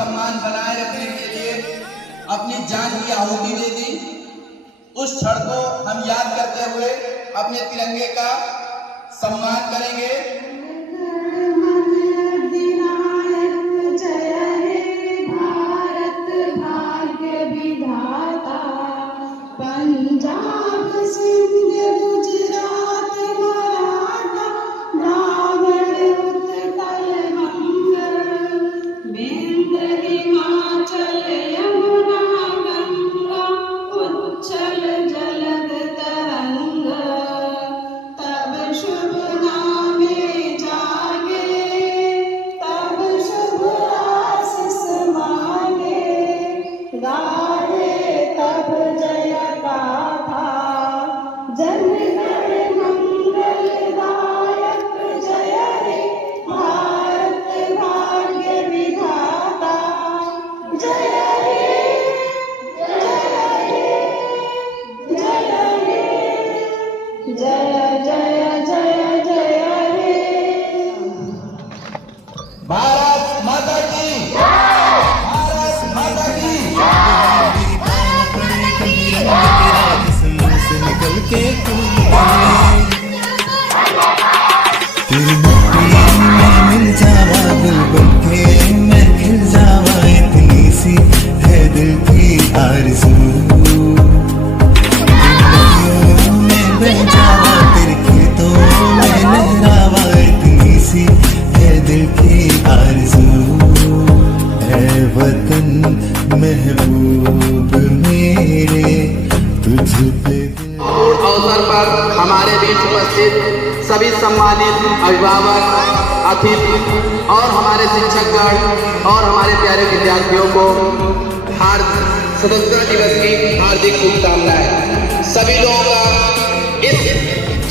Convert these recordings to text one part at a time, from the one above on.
सम्मान बनाए रखने के लिए अपनी जान की आहुति दे दी, उस क्षण को हम याद करते हुए अपने तिरंगे का सम्मान करेंगे। भारत माता की, भारत माता की। निकल के तेरी मिट्टी में मिल जावा, दिल बन के मैं खिल जावा, इतनी सी है दिल की आरज़ू। में बह जावा, तेरे खेतों में लहरावा, इतनी सी है दिल की आरज़ू। है वतन महबूब मेरे, तुझ पे अवसर पर हमारे बीच उपस्थित सभी सम्मानित अभिभावक, अतिथि और हमारे शिक्षकगण और हमारे प्यारे विद्यार्थियों को स्वतंत्रता दिवस की हार्दिक शुभकामनाएं। सभी लोगों का इस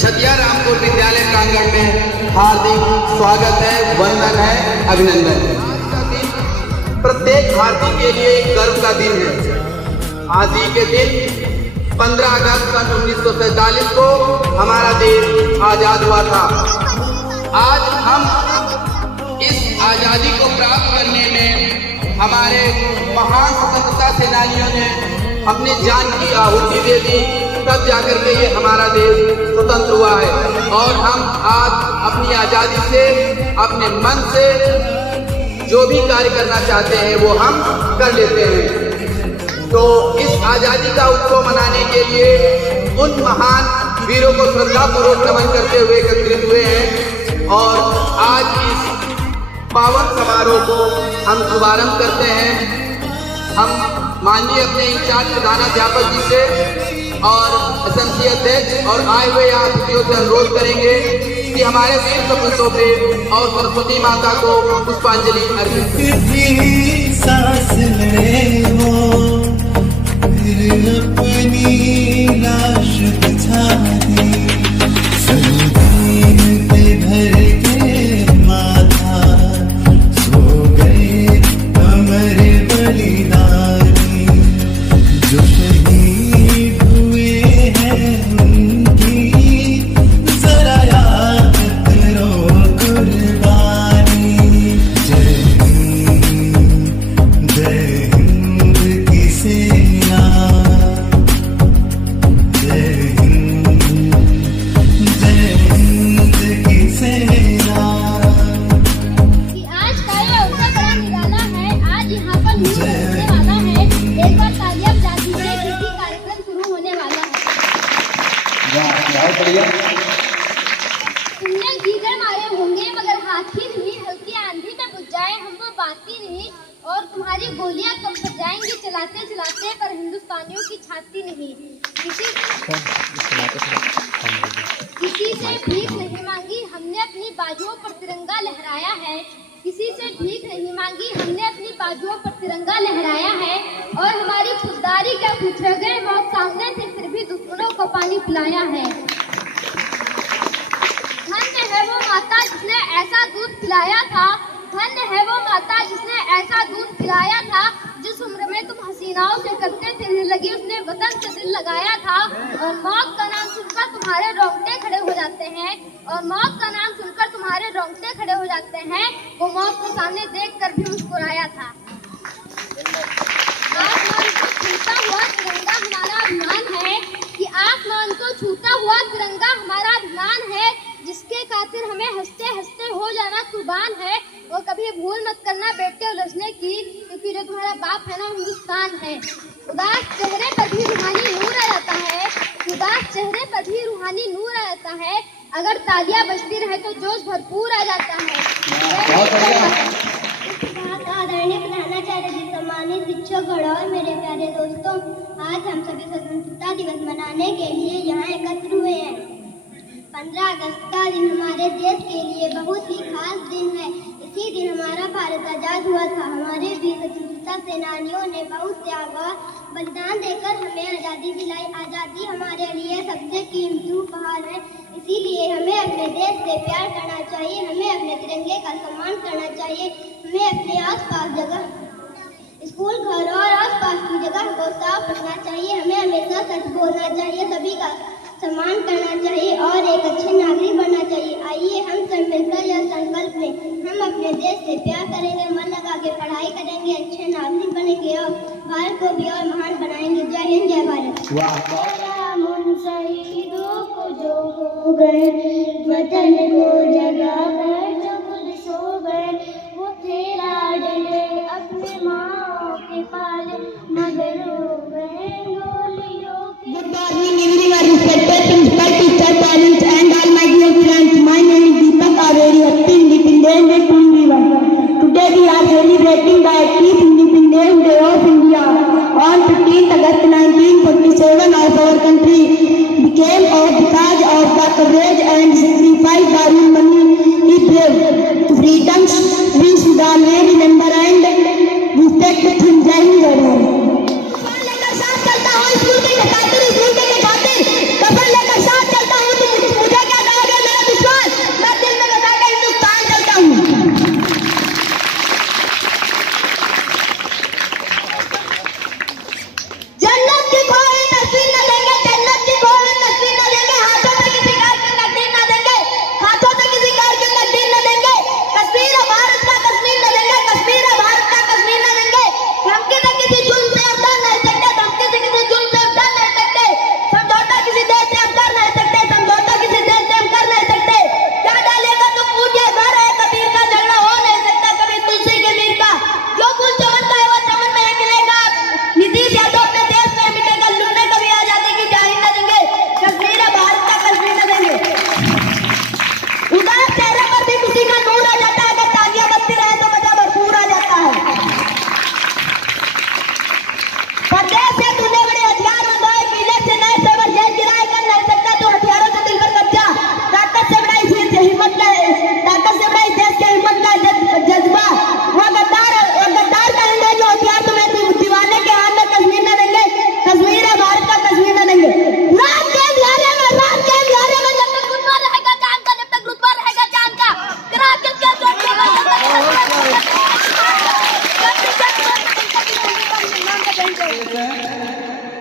छतिया रामपुर विद्यालय प्रांगण में हार्दिक स्वागत है, वंदन है, अभिनंदन है। प्रत्येक भारतीय के लिए एक गर्व का दिन है। आज ही के दिन 15 अगस्त सन 1947 को हमारा देश आजाद हुआ था। आज हम इस आजादी को प्राप्त करने में हमारे महान स्वतंत्रता सेनानियों ने अपनी जान की आहुति दे दी, तब जाकर के ये हमारा देश स्वतंत्र हुआ है। और हम आज अपनी आजादी से, अपने मन से जो भी कार्य करना चाहते हैं वो हम कर लेते हैं। तो इस आजादी का उत्सव मनाने के लिए उन महान वीरों को श्रद्धापूर्वक नमन करते हुए एकत्रित हुए हैं और आज इस पावन समारोह को हम शुभारंभ करते हैं। हम माननीय अपने इंचार्ज प्रधानाध्यापक जी से और एसएमसी अध्यक्ष और आए हुए यहाँ अतिथियों से अनुरोध करेंगे कि हमारे वीर सपूतों पे और सरस्वती माता को पुष्पांजलि अर्पित अपनी लाश बिछा दी, संगीन पे भर के माथा, सो गए हमारे बलिदानी, जो शहीद हुए हैं उनकी जरा याद करो कुर्बानी। जय हिंद, जय हिंद की सेना, तुमने गीदड़ मारे होंगे मगर हाथी नहीं, हल्की आंधी में बुझ जाए हम वो बाती नहीं, और तुम्हारी गोलियां कब तक जाएंगी चलाते चलाते, पर हिंदुस्तानियों की छाती नहीं। किसी से भीख नहीं मांगी हमने, अपनी बाजुओं पर तिरंगा लहराया है। किसी से भीख नहीं मांगी हमने, अपनी बाजुओं पर तिरंगा लहराया है। और हमारी खुददारी क्या पूछे गए, मौत सामने थे फिर भी दुश्मनों को पानी पिलाया है। धन्य है वो माता जिसने ऐसा दूध पिलाया था, धन्य है वो माता जिसने ऐसा दूध पिलाया था। जिस उम्र में तुम हसीनाओं से करते थे लगी, उसने वतन से दिल लगाया था। और मौत का नाम सुनकर तुम्हारे रोंगटे खड़े हो जाते हैं, और मौत का नाम सुनकर तुम्हारे रोंगटे खड़े हो जाते हैं। वो मौत को सामने देखकर भी मुस्कुराया था। हुआ तिरंगा हमारा अभिमान है, जिसके खातिर हमें हंसते हंसते हो जाना कुर्बान है। और कभी भूल मत करना बेटे उलझने की, क्योंकि जो तुम्हारा बाप है ना हिंदुस्तान है। उदास चेहरे पर भी रूहानी नूर आ जाता है, उदास चेहरे पर भी रूहानी नूर आ जाता है। अगर तालियां बजती रहे तो जोश भरपूर आ जाता है। बहुत बढ़िया। आदरणीय प्रधानाचार्य जी, सम्मानित शिक्षकगण और मेरे प्यारे दोस्तों, आज हम सभी स्वतंत्रता दिवस मनाने के लिए यहाँ एकत्र हुए हैं। 15 अगस्त का दिन हमारे देश के लिए बहुत ही खास दिन है। इसी दिन हमारा भारत आजाद हुआ था। हमारे वीर स्वतंत्रता सेनानियों ने बहुत त्याग और बलिदान देकर हमें आज़ादी दिलाई। आज़ादी हमारे लिए सबसे कीमती उपहार है। इसीलिए हमें अपने देश से प्यार करना चाहिए, हमें अपने तिरंगे का सम्मान करना चाहिए, हमें अपने आसपास जगह, स्कूल, घर और आसपास की जगह को साफ रखना चाहिए, हमें हमेशा सच बोलना चाहिए, सभी का सम्मान करना चाहिए और एक अच्छे नागरिक बनना चाहिए। आइए हम सब मिलकर यह संकल्प लें, हम अपने देश से प्यार करेंगे, मन लगा के पढ़ाई करेंगे, अच्छे नागरिक बनेंगे और भारत को भी और महान बनाएंगे। जय हिंद, जय भारत। उन शहीदों को जो हो गए, वतन को जगा कर जो खुद सो गए, वो थे लाडले अपने माँ के पाले, मगर हो गए गोलियों के। Good morning everyone, respected principal, teacher, parents and all my dear friends. My name is Deepak, a very happy Independence Day to everyone. Today we are celebrating the 80th Independence Day of India. On 15th August 1947, our country became because of the courage and sacrifice the humanity brave to freedom. We should always remember and respect him. Jai Hind, Jai Bharat.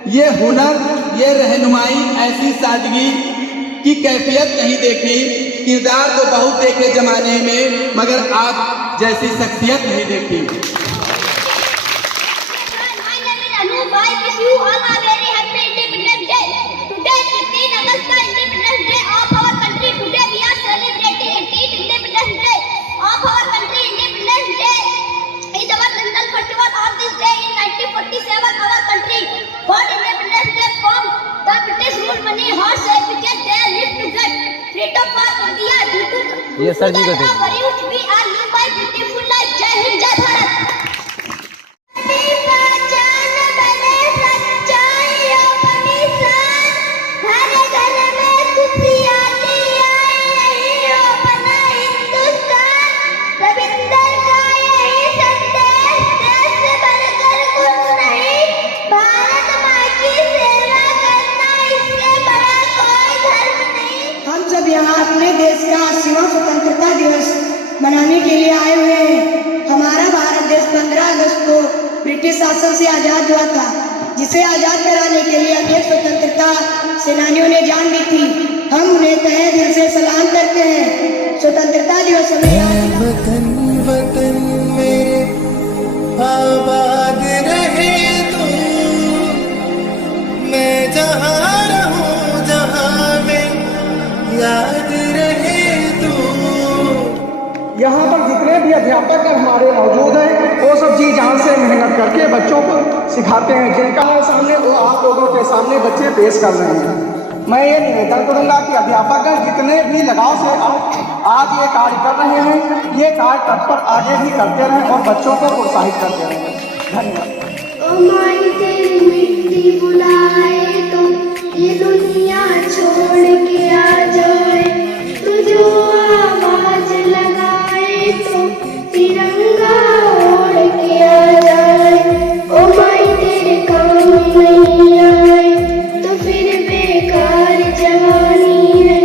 ये हुनर, ये रहनुमाई, ऐसी सादगी की कैफियत नहीं देखी। किरदार तो बहुत देखे जमाने में, मगर आप जैसी शख्सियत नहीं देखी। ये सर जी को देखिए। यहाँ अपने देश का 80वां स्वतंत्रता दिवस मनाने के लिए आए हुए हैं। हमारा भारत देश 15 अगस्त को ब्रिटिश शासन से आजाद हुआ था, जिसे आजाद कराने के लिए अनेक स्वतंत्रता सेनानियों ने जान दी थी। हम उन्हें तहे दिल से सलाम करते हैं। स्वतंत्रता दिवस वतन वतन मेरे आबाद रहे तू, मैं जहाँ रहूं जहाँ मेरे अध्यापक हमारे मौजूद हैं, वो सब जी जान से मेहनत करके बच्चों को सिखाते हैं, जिनका सामने वो आप लोगों के सामने बच्चे पेश कर रहे हैं। मैं ये निवेदन करूँगा कि अध्यापक जितने भी लगाव से आज ये कार्य कर रहे हैं, ये कार्य तत्पर आगे भी करते रहें और बच्चों को प्रोत्साहित करते रहें। धन्यवाद। ओ माई तेरी मिट्टी बुलाए तो ये दुनिया छोड़ के आ जाए, तू जो आवाज लगाए तो तिरंगा ओढ़ के आ जाए। ओ माई तेरे काम नहीं आए तो फिर बेकार जवानी है,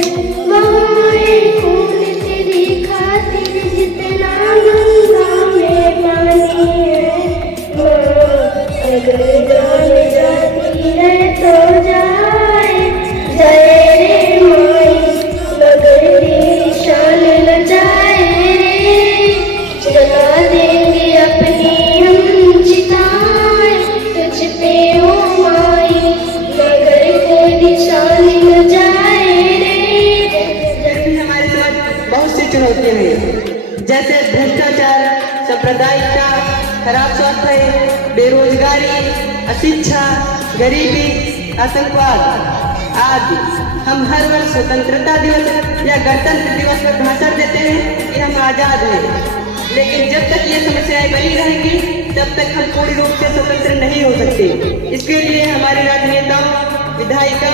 बहाए खून तेरी खातिर जितना गंगा में पानी है। अगर जान जाती है तो जाए, जाए रे माई, मगर तेरी शान न जाए रे। जला देंगे अपनी हम चिताएं तुझ पे ओ माई, मगर तेरी शान न जाए रे। हमारे साथ बहुत सी चुनौतियां हैं, जैसे भ्रष्टाचार, सांप्रदायिकता, खराब स्वास्थ्य, बेरोजगारी, अशिक्षा, गरीबी, आतंकवाद आदि। हम हर वर्ष स्वतंत्रता दिवस या गणतंत्र दिवस पर भाषण देते हैं कि हम आजाद हैं, लेकिन जब तक ये समस्याएं बनी रहेंगी तब तक हम पूर्ण रूप से स्वतंत्र नहीं हो सकते। इसके लिए हमारे राजनेताओं, विधायिका,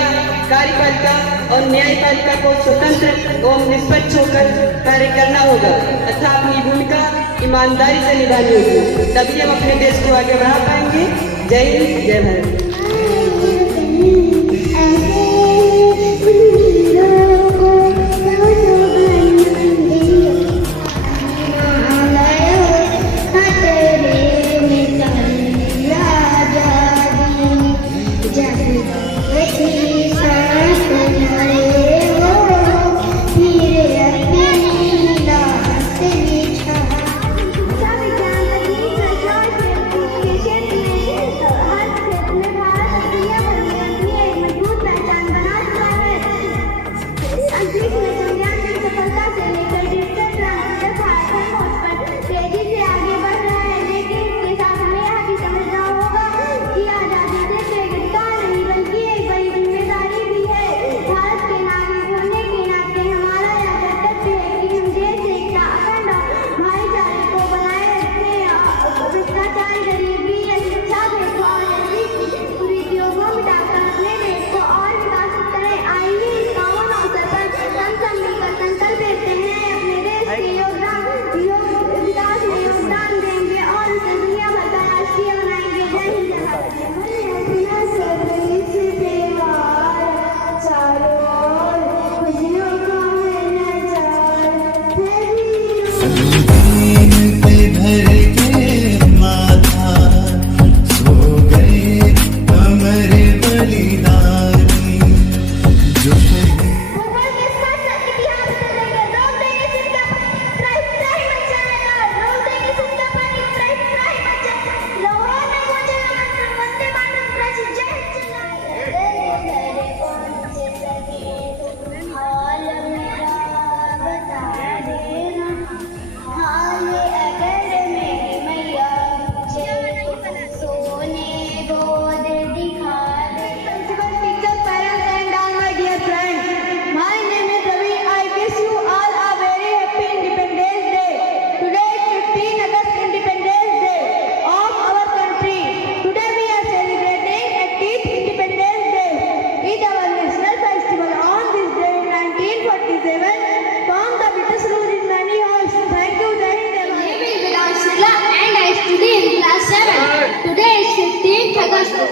कार्यपालिका और न्यायपालिका को स्वतंत्र एवं निष्पक्ष होकर कार्य करना होगा तथा अपनी भूमिका ईमानदारी से निभानी होगी, तभी हम अपने देश को आगे बढ़ा पाएंगे। जय हिंद, जय Bharat.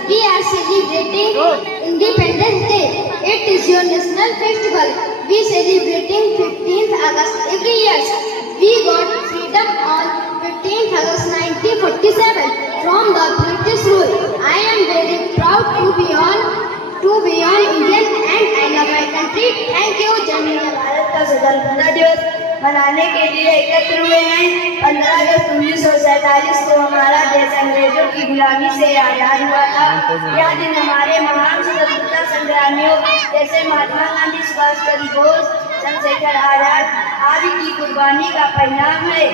We are celebrating Independence Day. It is your national festival. We celebrating 15th August every year. We got freedom on 15th August 1947 from the British rule. I am very proud to be on Indian and I love my country. Thank you. जय हिंद। भारत का स्वतंत्रता दिवस मनाने के लिए एकत्र हुए हैं। 15 अगस्त 1947 को हमारा देश अंग्रेजों की गुलामी से आजाद हुआ था। यह दिन हमारे महान स्वतंत्रता संग्रामियों जैसे महात्मा गांधी, सुभाष चंद्र बोस, चंद्रशेखर आजाद आदि की कुर्बानी का परिणाम है।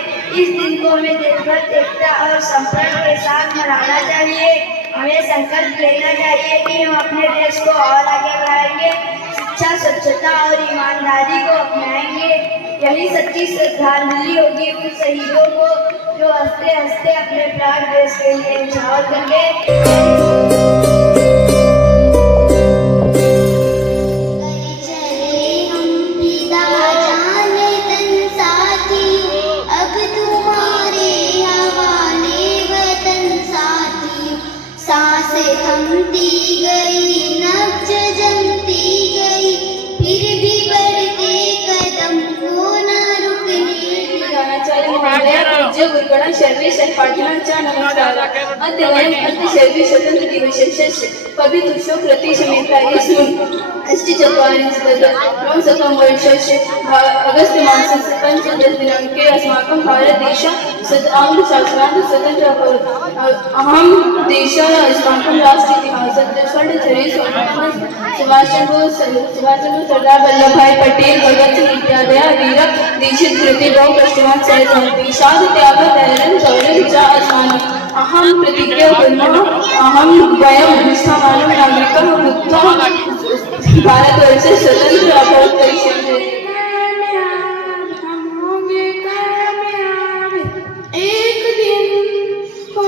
इस दिन को हमें देशभक्त एकता और संप्रेम के साथ मनाना चाहिए। हमें संकल्प लेना चाहिए कि हम अपने देश को और आगे बढ़ाएंगे, शिक्षा, स्वच्छता और ईमानदारी को अपनाएंगे। यही सच्ची श्रद्धांजलि होगी उन शहीदों को जो हंसते हंसते अपने प्राण देश के लिए न्यौछावर कर गए। थमती गई, नब्ज जमती गई, फिर भी बढ़ते कदम को न रुकने पूज्य गुरुगणा शर्वेश्वर पाटलांच्या नमस्कार शर्वी स्वतंत्र दिवसस्य पवित्र शुक्रती समेता अष्टचत्वारिंशत् वर्षस्य अगस्त मासस्य पञ्चदशदिनाङ्के अस्माकं भारतदेशः सदाङ्गशासनात् स्वतन्त्रः अभवत्। अहं देशः अस्माकं राष्ट्रीयइतिहासस्य स्वर्णिमस्थले सुभाषचन्द्र सरदार वल्लभभाई पटेल भगत सिंह इत्यादयः वीर दीक्षित कृते बहु कष्टवान् सन्ति। देशात् त्यागधैर्यं शौर्यं च अस्मान् अहं प्रतिज्ञा कुर्मः अहं वयं निष्ठावान् नागरिकः भूत्वा भारतवर्षे स्वतंत्र अभवत् करिष्यामि। एक दिन हो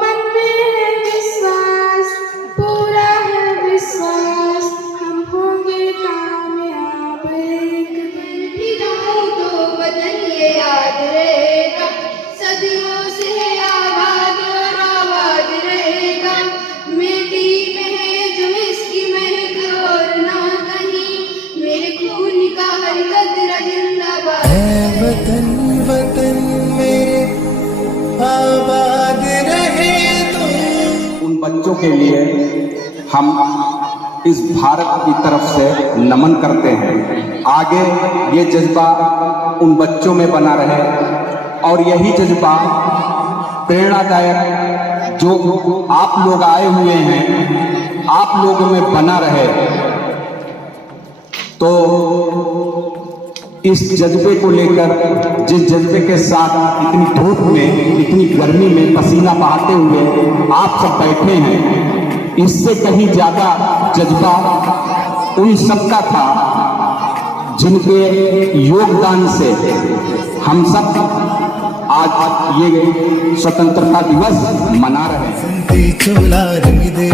मन में है विश्वास, पूरा है विश्वास, हम होंगे कामयाब। एक दिन भी गाँव तो वतन ये याद रहेगा, सदियों से है आबाद और आबाद रहेगा। मिट्टी में है जो इसकी महक और ना कहीं, मेरे खून का हर कतरा जिंदाबाद। है वतन वतन मेरे आबाद रहे तुम। उन बच्चों के लिए हम इस भारत की तरफ से नमन करते हैं। आगे ये जज्बा उन बच्चों में बना रहे और यही जज्बा प्रेरणादायक जो आप लोग आए हुए हैं आप लोगों में बना रहे। तो इस जज्बे को लेकर, जिस जज्बे के साथ इतनी धूप में, इतनी गर्मी में पसीना बहाते हुए आप सब बैठे हैं, इससे कहीं ज्यादा जज्बा उन सबका था जिनके योगदान से हम सब आज ये स्वतंत्रता दिवस मना रहे हैं। चोला रंग दे